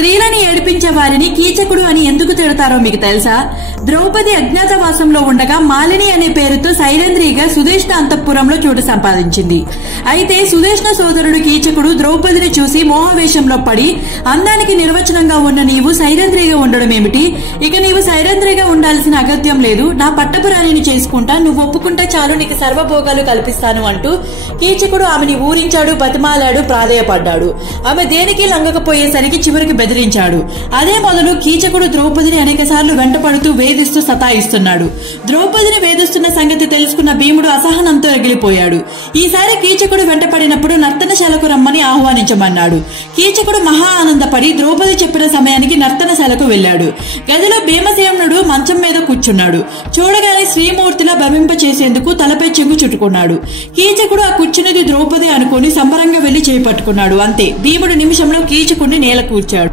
స్త్రీలని ఏడిపించే వారిని కీచకుడు అని ఎందుకు తిడతారో మీకు తెలుసా? ద్రౌపది అజ్ఞాతవాసంలో ఉండగా మాలిని అనే పేరుతో సైరంధ్రిగా సుదేష్ణ అంతఃపురంలో చోటు సంపాదించింది. అయితే సుదేష్ణ సోదరుడు కీచకుడు ద్రౌపదిని చూసి మోహవేశంలో పడి, అందానికి నిర్వచనంగా ఉన్న నీవు సైరంధ్రిగా ఉండడం ఏమిటి? ఇక నీవు సైరంధ్రిగా ఉండాల్సిన అగత్యం లేదు, నా పట్టపురాణిని చేసుకుంటా, నువ్వు ఒప్పుకుంటే చాలు, నీకు సర్వభోగాలు కల్పిస్తాను అంటూ కీచకుడు ఆమెని ఊరించాడు, బతిమాలాడు, ప్రాధేయపడ్డాడు. ఆమె దేనికి లంగకపోయేసరికి చివరికి బెదిరించాడు. అదే మొదలు కీచకుడు ద్రౌపదిని అనేక సార్లు వెంటపడుతూ వేధిస్తూ సతాయిస్తున్నాడు. ద్రౌపదిని వేధిస్తున్న సంగతి తెలుసుకున్న భీముడు అసహనంతో రగిలిపోయాడు. ఈసారి కీచకుడు వెంటపడినప్పుడు నర్తనశాలకు రమ్మని ఆహ్వానించమన్నాడు. కీచకుడు మహా ఆనందపడి ద్రౌపది చెప్పిన సమయానికి నర్తనశాలకు వెళ్లాడు. గదిలో భీమసేనుడు మంచం మీద కూర్చున్నాడు. చూడగానే శ్రీమూర్తిలా భవింప చేసేందుకు తలపై చెంగు చుట్టుకున్నాడు. కీచకుడు ఆ కూర్చున్నది ద్రౌపది అనుకుని సంబరంగా వెళ్లి చేపట్టుకున్నాడు. అంతే, భీముడు నిమిషంలో కీచకుడిని నేల కూర్చాడు.